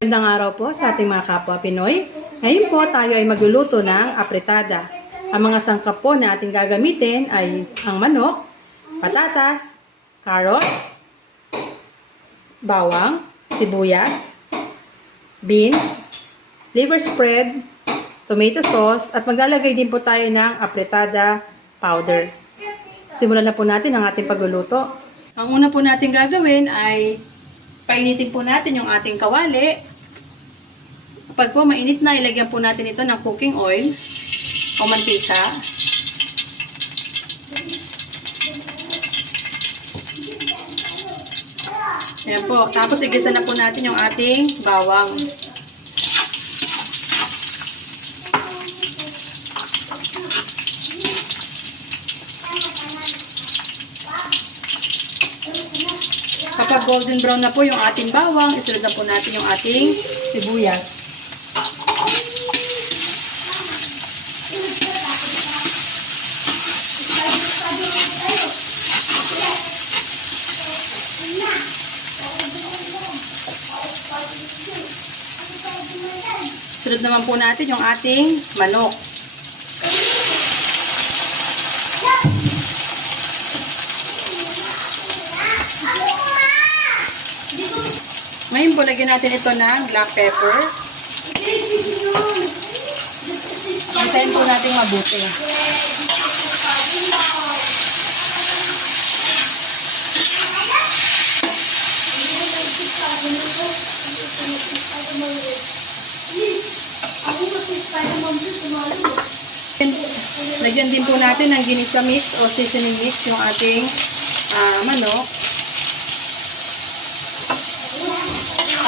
Magandang araw po sa ating mga kapwa Pinoy. Ngayon po tayo ay magluluto ng apretada. Ang mga sangkap po na ating gagamitin ay ang manok, patatas, carrots, bawang, sibuyas, beans, liver spread, tomato sauce, at maglalagay din po tayo ng apretada powder. Simulan na po natin ang ating pagluluto. Ang una po natin gagawin ay painitin po natin yung ating kawali. Kapag po mainit na, ilagyan po natin ito ng cooking oil o mantika. Ayan po. Tapos igisa na po natin yung ating bawang. Kapag golden brown na po yung ating bawang, isunod na po natin yung ating sibuyas. Sunod naman po natin yung ating manok. Ngayon po, lagyan natin ito ng black pepper. Gisahin po natin mabuti. Lagyan din po natin ng ginisa mix o seasoning mix yung ating manok.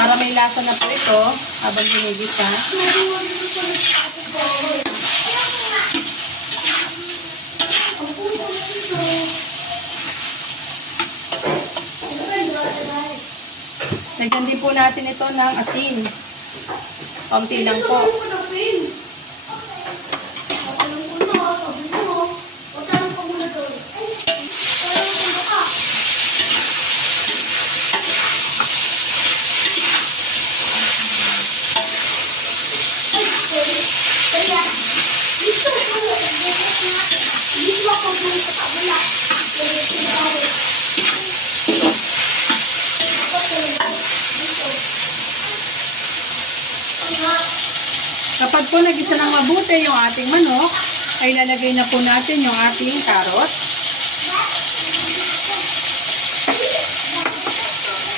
Para may lasa na po ito habang ginigisa. Lagyan din po natin ito ng asin. Kaunti lang po. Kapag po nagisa ng mabuti yung ating manok, ay lalagay na po natin yung ating carrot.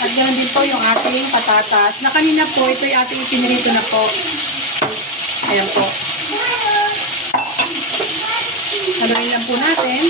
At ganoon din po yung ating patatas. Na kanina po, ito yung ating pinirito na po. Ayan po. Haluin lang po natin.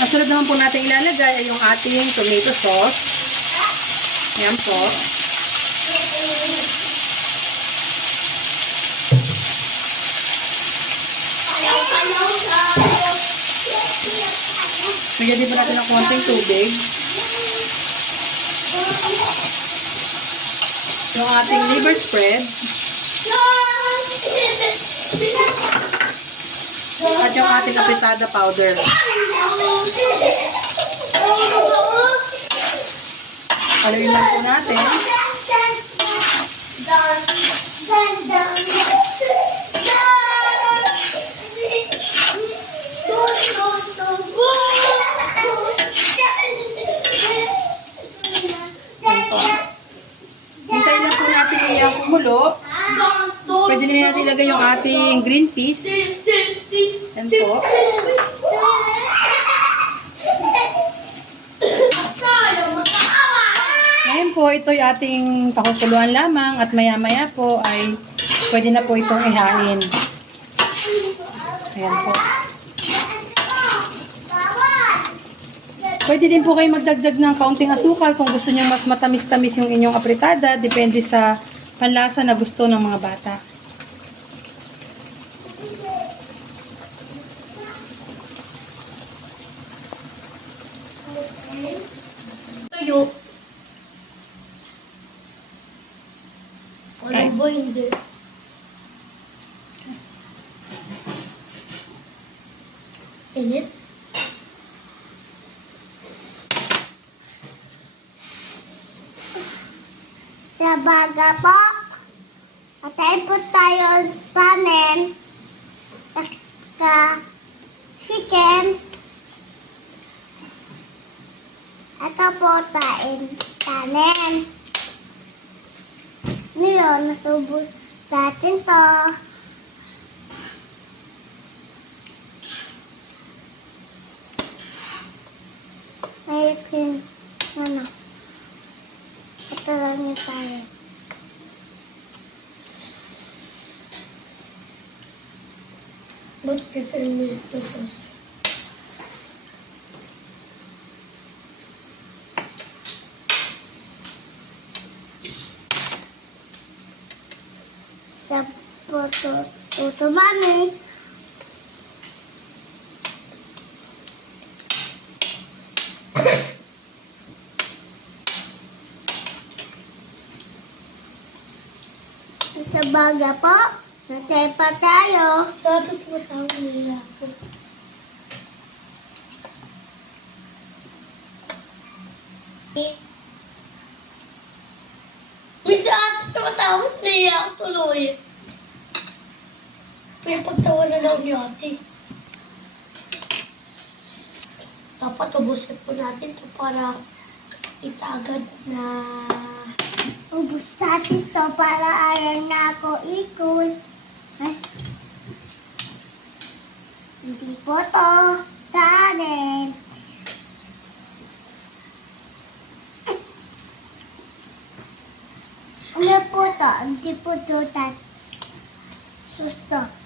Kasunod naman po natin ilalagay ay yung ating tomato sauce. Ayan po. Bigyan din po natin ng konting tubig. Yung ating liver spread. At yung ating apretada powder. Haluin lang po natin. Hintayin lang po natin yung kumulo. Pwede na natin ilagay yung ating green peas. Yan po. Ngayon po, ito yung ating pakukuluan lamang at maya-maya po ay pwede na po itong ihain. Ayan po. Pwede din po kayo magdagdag ng kaunting asukal kung gusto niyo mas matamis-tamis yung inyong apretada. Depende sa panlasa na gusto ng mga bata. Tuyo. Walang boy, hindi. Init. Sa baga po, atay po tayo tanin, saka chicken, ito po tanin. Ngayon, nasubos natin to. May ano, ito lang yung tayo. Ba't prefer mo ito sauce? Sa puto mami. Sa baga po, natay pa tayo. Sa ato tumatawag nila ako. Uy, sa ato tumatawag nila ako tuloy. Pero pagtawa na daw ni ate. Dapat ubusin po natin ito para kita agad na Ubus natin to para ayaw na ako ikot. Ay. Hindi po to. Tanin. Ano po to? Hindi po to susto.